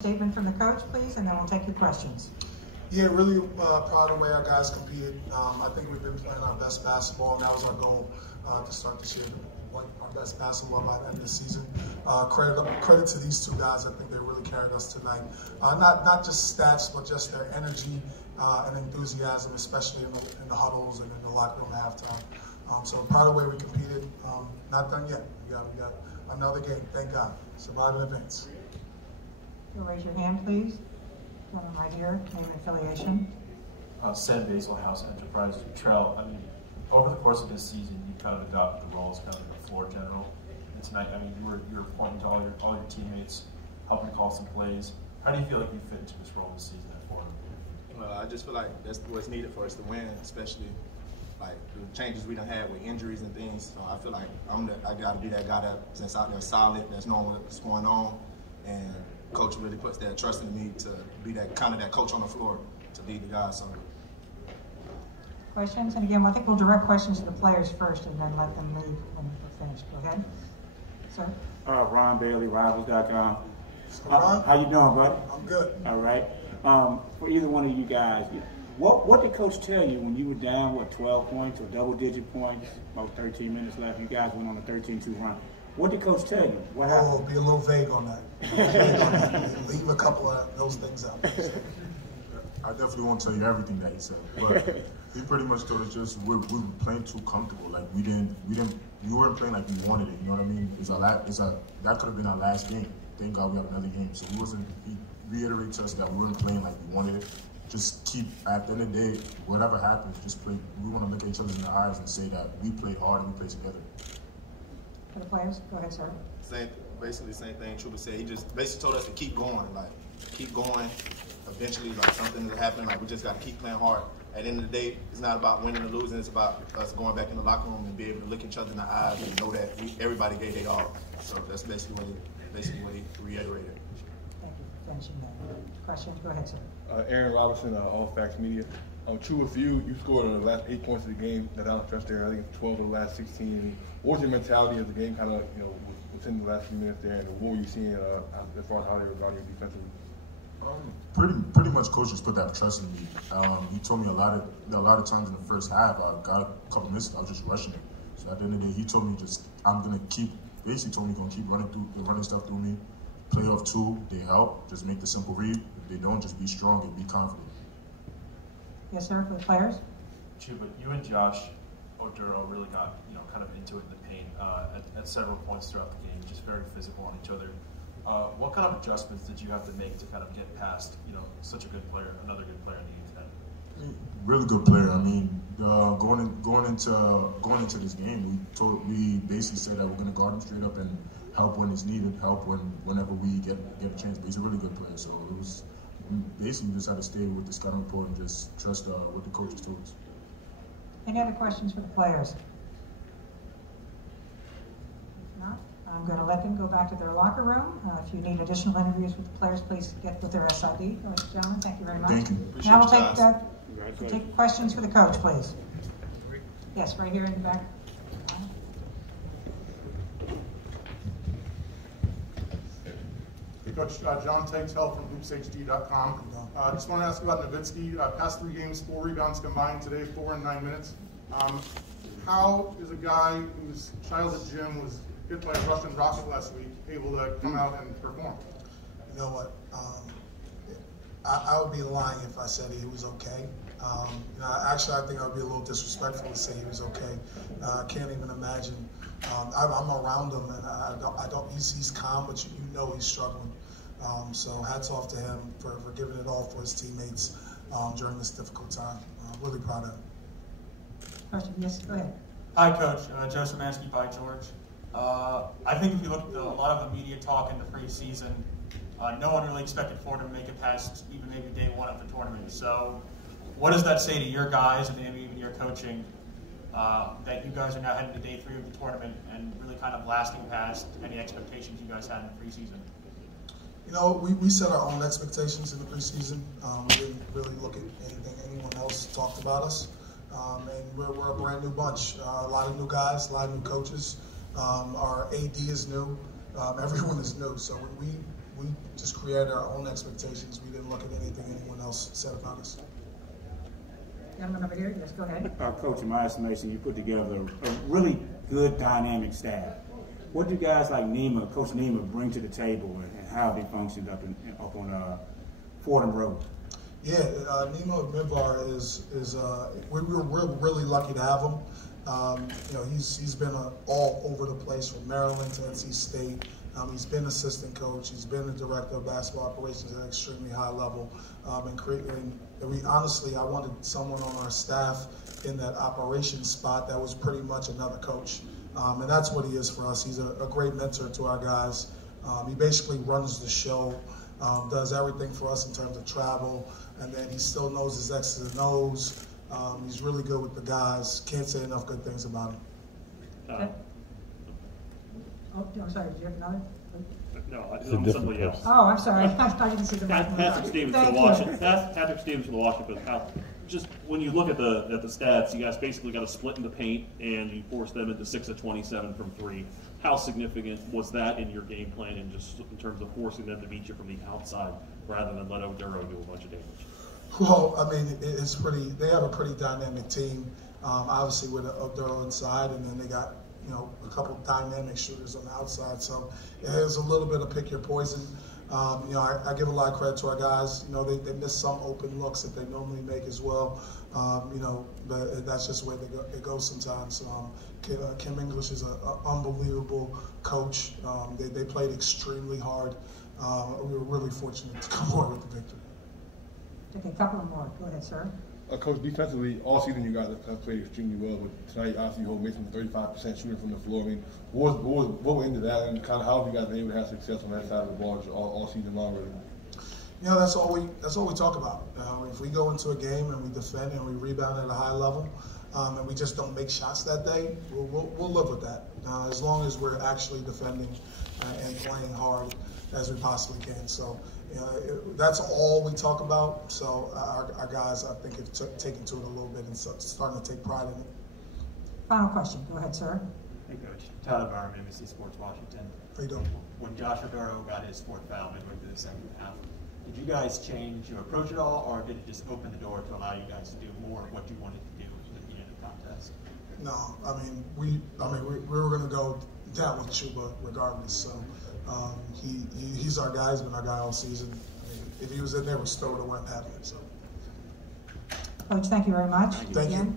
Statement from the coach, please, and then we'll take your questions. Yeah, really proud of the way our guys competed. I think we've been playing our best basketball, and that was our goal to start this year, like our best basketball by the end of the season. Credit to these two guys. I think they really carried us tonight. Not just stats, but just their energy and enthusiasm, especially in the huddles and in the locker room at halftime. So proud of the way we competed. Not done yet. We got another game. Thank God. Survive in advance. You'll raise your hand, please. Gentleman right here, name and affiliation. Sen Basil House Enterprise. Trell, I mean, over the course of this season, you kind of adopted the role as kind of the floor general. And tonight, I mean, you were pointing to all your teammates, helping call some plays. How do you feel like you fit into this role this season at Fordham? Well, I just feel like that's what's needed for us to win, especially like the changes we done had with injuries and things. So I feel like I got to be that guy that's out there solid, that's knowing what's going on, and coach really puts that trust in me to be that kind of that coach on the floor to lead the guys. So. Questions? And again, I think we'll direct questions to the players first and then let them leave when we're finished. Go ahead. Sir? Ron Bailey, Rivals.com. Ron? How you doing, buddy? I'm good. All right. For either one of you guys, what did Coach tell you when you were down, 12 points or double-digit points, about 13 minutes left? You guys went on a 13-2 run. What did Coach tell you? What happened? Be a little vague on that. Leave a couple of those things out. I definitely won't tell you everything that he said, but he pretty much told us just we were playing too comfortable. Like we weren't playing like we wanted it. You know what I mean? That could have been our last game. Thank God we have another game. So he reiterated to us that we weren't playing like we wanted it. Just keep, at the end of the day, whatever happens, just play. We want to look at each other in the eyes and say that we play hard and we play together. For the players, go ahead, sir. Basically same thing Truba said. He just basically told us to keep going, like keep going. Eventually, like something will happen. Like we just got to keep playing hard. At the end of the day, it's not about winning or losing. It's about us going back in the locker room and be able to look each other in the eyes and know that everybody gave their all. So that's basically what he reiterated. Thank you for finishing that. Questions? Go ahead, sir. Aaron Robinson, All Facts Media. True with you scored on the last 8 points of the game. That down stretch there, I think it's 12 of the last 16. I mean, what was your mentality of the game, kind of, within the last few minutes there, and what were you seeing as far as how they were guarding you defensively? Pretty much, coach just put that trust in me. He told me a lot of times in the first half, I got a couple misses, I was just rushing it. So at the end of the day, he told me basically told me going to keep running stuff through me. Play off two, they help. Just make the simple read. If they don't, just be strong and be confident. Yes, sir, for the players? But you and Josh Oduro really got kind of into it in the paint at several points throughout the game, just very physical on each other. What kind of adjustments did you have to make to kind of get past such a good player, another good player in the game today? Really good player. I mean, going into this game, we basically said that we're going to guard him straight up and help when it's needed, help whenever we get a chance. But he's a really good player, so it was. Basically, we just had to stay with the scouting report and just trust what the coaches told us. Any other questions for the players? If not, I'm going to let them go back to their locker room. If you need additional interviews with the players, please get with their SID. Ladies and gentlemen, thank you very much. Thank you. Now we'll take questions for the coach, please. Yes, right here in the back. Coach John Tantel from HoopsHD.com. I just want to ask about Nowitzki. Past 3 games, 4 rebounds combined today, 4 in 9 minutes. How is a guy whose child at gym was hit by a Russian rocket last week able to come out and perform? You know what? I would be lying if I said he was okay. Actually, I think I would be a little disrespectful to say he was okay. I can't even imagine. I'm around him, and I don't. He's calm, but you know he's struggling. So hats off to him for giving it all for his teammates during this difficult time. Really proud of him. Question? Yes, go ahead. Hi, Coach. Joe Szymanski by George. I think if you look at a lot of the media talk in the preseason, no one really expected Fordham to make it past even maybe day 1 of the tournament. So what does that say to your guys and maybe even your coaching that you guys are now heading to day 3 of the tournament and really kind of blasting past any expectations you guys had in the preseason? We set our own expectations in the preseason. We didn't really look at anything anyone else talked about us. And we're a brand new bunch. A lot of new guys, a lot of new coaches. Our AD is new. Everyone is new. So we just created our own expectations. We didn't look at anything anyone else said about us. Gentleman over here, yes, go ahead. Coach, in my estimation, you put together a really good dynamic staff. What do guys like Coach Nima, bring to the table, and how they functioned up on Fordham Road? Yeah, Nima Midvar is we're really lucky to have him. You know, he's been all over the place from Maryland to NC State. He's been assistant coach. He's been the director of basketball operations at an extremely high level. Honestly, I wanted someone on our staff in that operations spot that was pretty much another coach. And that's what he is for us. He's a great mentor to our guys. He basically runs the show, does everything for us in terms of travel, and then he still knows his X's and O's. He's really good with the guys. Can't say enough good things about him. Okay. Oh, I'm sorry, did you have another? No, I'm somebody else. Oh, I'm sorry. I didn't see the mic. Patrick Stevens for the Washington. Patrick Stevens for the Washington. Just when you look at the stats, you guys basically got a split in the paint, and you forced them into 6 of 27 from 3. How significant was that in your game plan, and just in terms of forcing them to beat you from the outside rather than let Oduro do a bunch of damage? Well, I mean, it's pretty. They have a pretty dynamic team. Obviously, with Oduro inside, and then they got a couple of dynamic shooters on the outside. So it's a little bit of pick your poison. I give a lot of credit to our guys. They miss some open looks that they normally make as well. But that's just the way it goes sometimes. Kim English is an unbelievable coach. They played extremely hard. We were really fortunate to come away with the victory. Okay, a couple more. Go ahead, sir. Coach, defensively, all season you guys have played extremely well, but tonight, obviously, you hold Mason 35% shooting from the floor. I mean, what went into that, and kind of how have you guys been able to have success on that side of the ball all season long? Really? That's all we talk about. If we go into a game and we defend and we rebound at a high level, and we just don't make shots that day, we'll live with that. As long as we're actually defending and playing hard as we possibly can. So. That's all we talk about. So our guys, I think, have taken to it a little bit and starting to take pride in it. Final question. Go ahead, sir. Hey, Coach. Tyler Barham, NBC Sports Washington. How you doing? When Josh Oduro got his 4th foul midway through the second half, did you guys change your approach at all, or did it just open the door to allow you guys to do more of what you wanted to do at the end of the contest? No, we were going to go down with Chuba regardless. So. He's our guy. He's been our guy all season. If he was in there, we still would have went having it. So, Coach, thank you very much. Thank you.